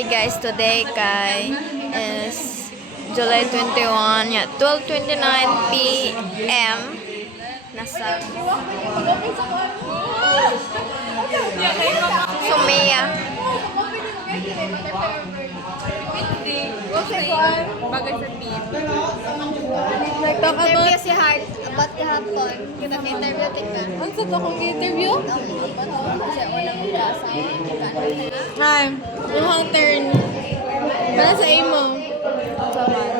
Hi guys, today kay is July 21, 12:29 p.m. Nasa Sumia. Bagay sa beef. Interview si Heart about kahapon. Kita interview tika. Ang sa akong interview? Siya unang klase. Hi. Imong turn. Para sa imo.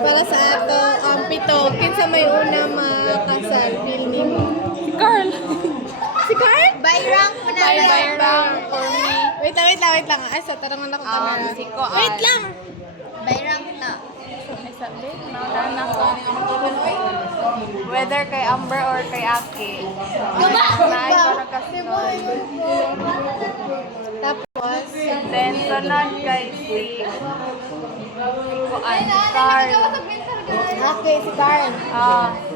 Para sa ato, pito. Kinsa may una makasal? Feel nimo. Si Carl. Si Carl? By rank mo na. By rank for me. Wait lang. Ay, sa tarangan ako camera. Si Koan. Wait lang. By rank na. Ay, sabi, nauna ko. Whether kay Amber or kay Aki. Naay ko na kasi. Tapos, Then, sunod kay si Koan. Carl. okay, si Carl.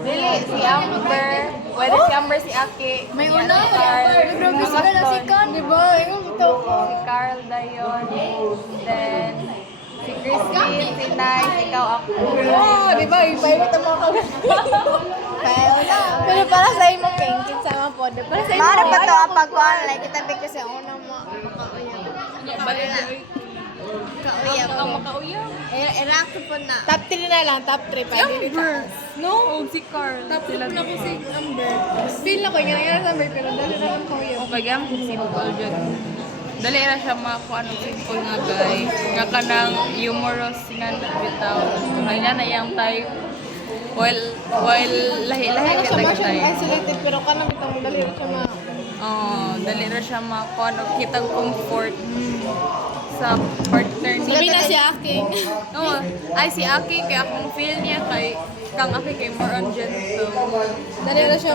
Dili, si Amber. Whether si Amber, si Aki. May yan una, si Carl. Grabe sila na si Carl. Di ba? Ikaw ito ko. Si Carl dayon. Then, si Christine, si Nay, ikaw ako. Oh, di ba? Ipaimit ang mga kawin. Pero para sa imo, Peng, kinsama po. Para sa imo. Para pa to ang pagkuhan. Like, kita big kasi unang makauyab. Kauyab. Ang makauyang. Rank po na. Top 3 na lang, top 3 pa. Amber. No? O si Carl. Top 3 na po si Amber. Feel na ko, nga sa Amber, pero dali na lang kayo. Okay, gam simple jud. Dali ra siya makuha ng simple nga guy. Nga kanang humorous sinan bitaw. Ay na yang type. While lahi-lahi Ano ka siya ba tayo. siya isolated, pero kanang itong dali na siya Dali ra siya makuha ng kitang comfort sa partner niya. Sabi na si Aking. No, ay si Aki kay akong feel niya kay kang Aki kay more on gentle. Dali na siya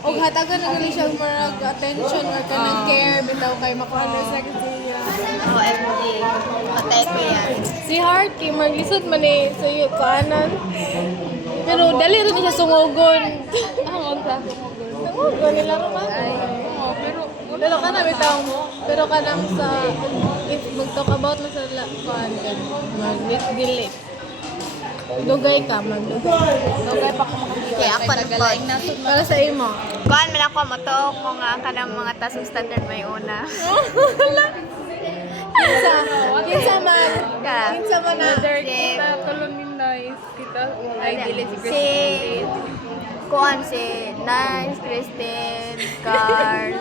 og hatagan na gali siya marag attention or kanang care bitaw kay maka-understand siya. OMG. Patay ko yan. Si Heart kay maglisod man eh sa iyo kanan. Pero dali rin siya sungugon. Ang sa Sungugon nila naman. Pero ka na bitaw mo. Pero ka lang sa if mag-talk about na sa kuan mag-delete. Dugay ka, mag-dugay. Dugay pa ko Kaya ako nagpag. Para sa imo. Kuhan man ako mato kung kanang mga tasong standard may una. Kinsa man. Ka. Kinsa man na. Kita tulon ni Nice. Kita ay dili si Si Christine. Kuhan si Nice, Kristen, Carl.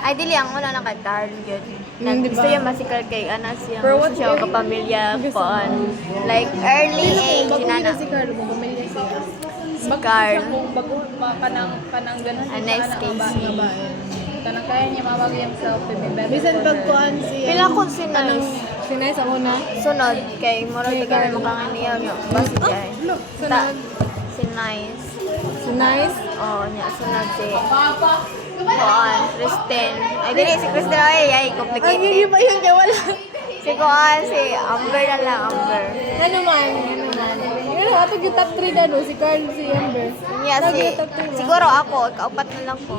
Ay dili ang una na kay Carl yun. Gusto niya masikal kay Anas yung Pero gusto siya kapamilya kuhan. Like early age na Si Carlo, pamilya siya. si Carl. Bago pa kanang ganun. Nice Casey. Kanang kaya niya mawag himself to be better. Bisan for her. pagkuan si Pila ko si Nice. Sinay sa una. Sunod kay Moro di kami makanganiya nga basi jay. Sunod. Si Nice. Si Nice. Oh, nya sunod si Kuan, Kristen. Ay dili si Kristen ay Ang complicated. hindi pa yun kaya wala. Si Kuan, si Amber na lang, Amber. Ano man. Yun, ato yung top 3 na no, si Carl, si Amber. Nya Lagi si yung top 3 ba? siguro ako, kaupat na lang po.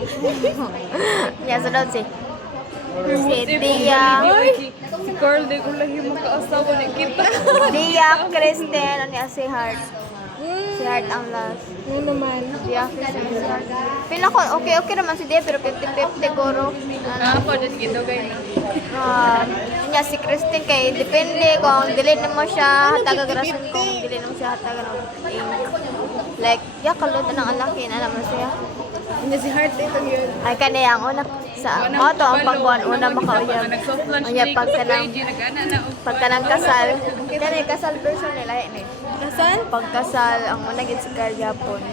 Nya sunod si Dia. Si Carl, di ko lang yung makaasawa ni kita. Dia, Kristen, ano niya, si Heart. Si Heart ang last. Ano naman. Dia, Kristen, si Heart. Pila ko, okay naman si Dia, pero 50-50 guro. Ako, just gidugay na. Nya si Kristen kay depende kung dili na mo siya hataga grason kung dili na mo siya hataga ng ink. Like, ya kalod na ang alaki na naman siya. Hindi si Heart ito yun. Ay kani ang una sa mo to ang pagkuan una makauyab. Anya pagkanang kasal. Kani kasal version nila ni. Kasan? Pagkasal ang una gid si Carl Japon.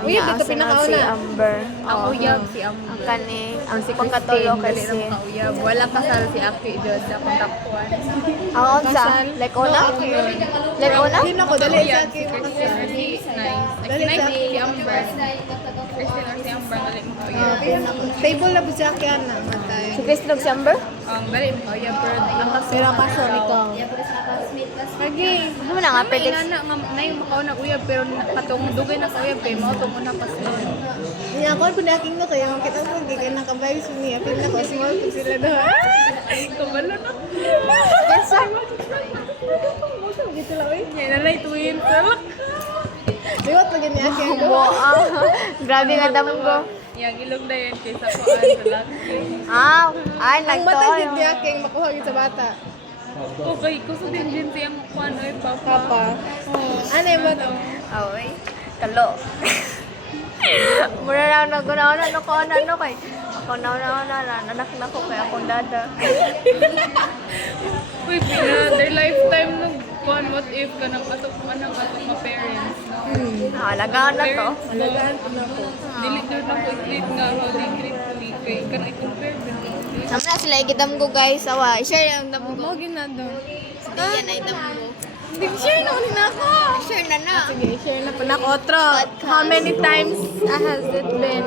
Uyab, Anya ang ito sunod pinakauna. si Amber. Ang Oo. uyab si Amber. Ang kani ang Si pagkatulo Christine, dali kasi. na makauyab. Wala kasal si Aki dyan sa kontaktuan. Ang unsa Kasal. like una? Like una? Hindi na ko, dali sa Si akin. Christine or si Nice. Ay, Dali si Nice sa si Amber. Christine or si Amber, dali makauyab. Stable na po siya kaya na. Matay. Si Kristen ug si Amber? Dali makauyab. Pero ang kasal. Pero kaso ikaw. Lagi. Ano na nga Pwede predict? nga na yung makauna uyab pero patong dugay na kauyab kay mo tong una pas doon. Niya ako po naking no kaya makita mo gigan na ka-vibes mo niya. Pila ko small po sila doon. Kabalo na. Yes, sir. nanay twins. Alak. Liwat lagi ni Aki ang duha. Grabe nga damgo. Yang ilog na yan kaysa kuan sa laki. Ay, Ang bata nagtoy. din ni Aki ang makuha gid sa bata. Okay, gusto din din siya mo kuan oy papa. Papa. Ano yung bata? Oy, kalo. Mura na naguna na ko ano kay. Ako na anak na ko kay akong dada. Uy, pina, their lifetime nung kuan what if ka nang atok manang atok ma parents. Alagaan na to. Alagaan ko na ko. Dili na ko treat nga how they treat me kay kan i-compare din. Sama sila ikidamgo guys. Awa, share yung damgo. Mo ginado. Sige, yan ay damgo. Hindi share na ulit na ako. Share na na. Sige, share na po na otro. How many times has it been?